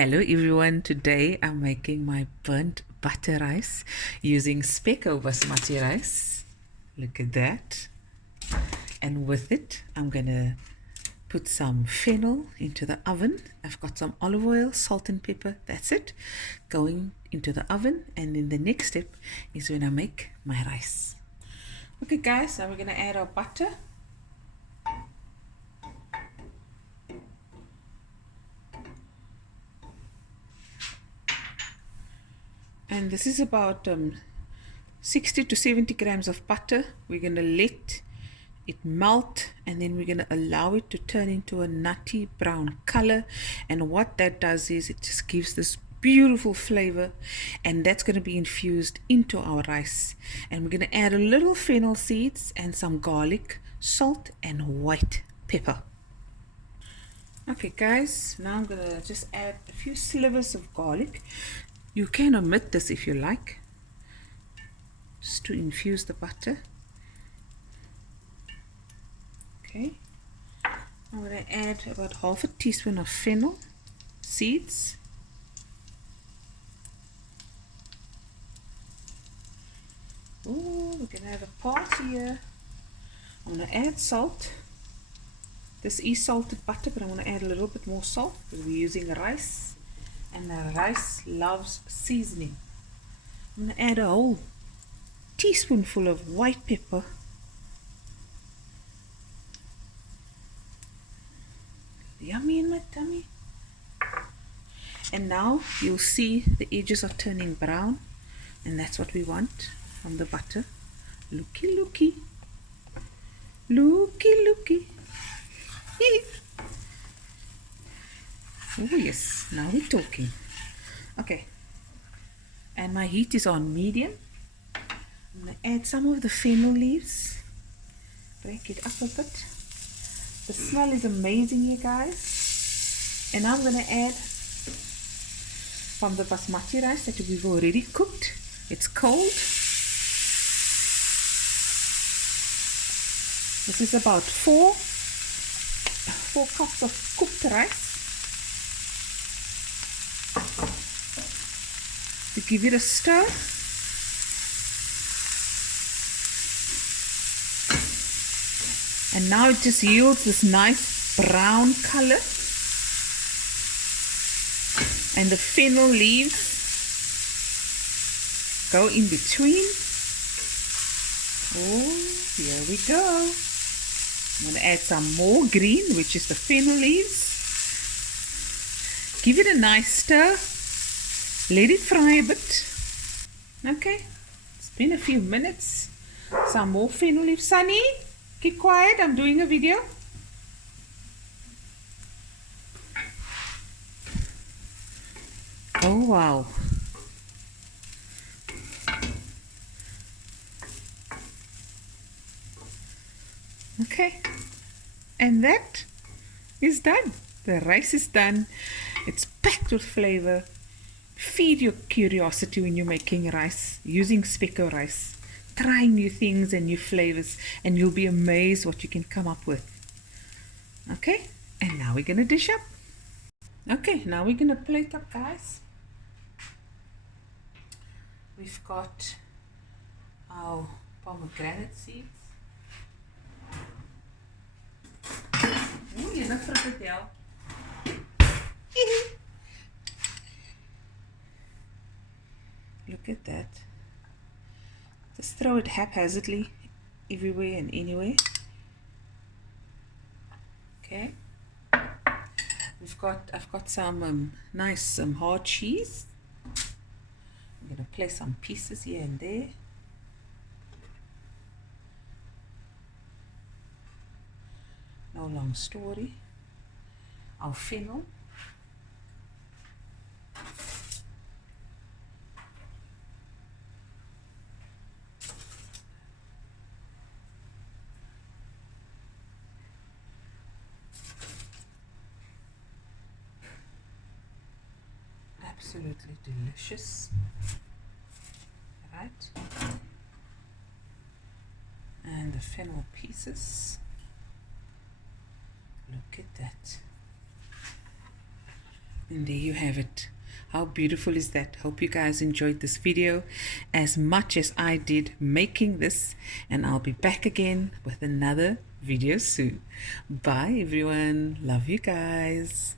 Hello everyone, today I'm making my burnt butter rice using Spekko basmati rice. Look at that. And with it, I'm gonna put some fennel into the oven. I've got some olive oil, salt and pepper, that's it. Going into the oven, and then the next step is when I make my rice. Okay guys, now we're gonna add our butter. And this is about 60 to 70 grams of butter. We're going to let it melt, and then we're going to allow it to turn into a nutty brown color. And what that does is it just gives this beautiful flavor, and that's going to be infused into our rice. And we're going to add a little fennel seeds and some garlic, salt and white pepper. Okay guys, now I'm going to just add a few slivers of garlic. You can omit this if you like, just to infuse the butter. Okay, I'm going to add about half a teaspoon of fennel seeds. Oh, we're going to have a party here. I'm going to add salt. This is salted butter, but I'm going to add a little bit more salt because we're using rice, and the rice loves seasoning. I'm going to add a whole teaspoonful of white pepper. Yummy in my tummy. And now you'll see the edges are turning brown, and that's what we want from the butter. Looky, looky. Looky, looky. Oh yes, now we're talking. Okay, and my heat is on medium. I'm going to add some of the fennel leaves. Break it up a bit. The smell is amazing, you guys. And I'm going to add from the basmati rice that we've already cooked. It's cold. This is about four cups of cooked rice. To give it a stir. And now it just yields this nice brown color. And the fennel leaves go in between. Oh, here we go. I'm going to add some more green, which is the fennel leaves. Give it a nice stir. Let it fry a bit. Okay, it's been a few minutes. Some more fennel leaves. Sunny, keep quiet, I'm doing a video. Oh wow. Okay, and that is done. The rice is done. It's packed with flavor. Feed your curiosity when you're making rice using Spekko rice. Try new things and new flavors, and you'll be amazed what you can come up with. Okay, and now we're gonna dish up. Okay, now we're gonna plate up, guys. We've got our pomegranate seeds. Ooh, you're not frikadel. Look at that. Just throw it haphazardly everywhere and anywhere. Okay. I've got some nice hard cheese. I'm gonna place some pieces here and there. No long story. Our fennel. Absolutely delicious. Right? And the fennel pieces. Look at that. And there you have it. How beautiful is that? Hope you guys enjoyed this video as much as I did making this, and I'll be back again with another video soon. Bye everyone. Love you guys.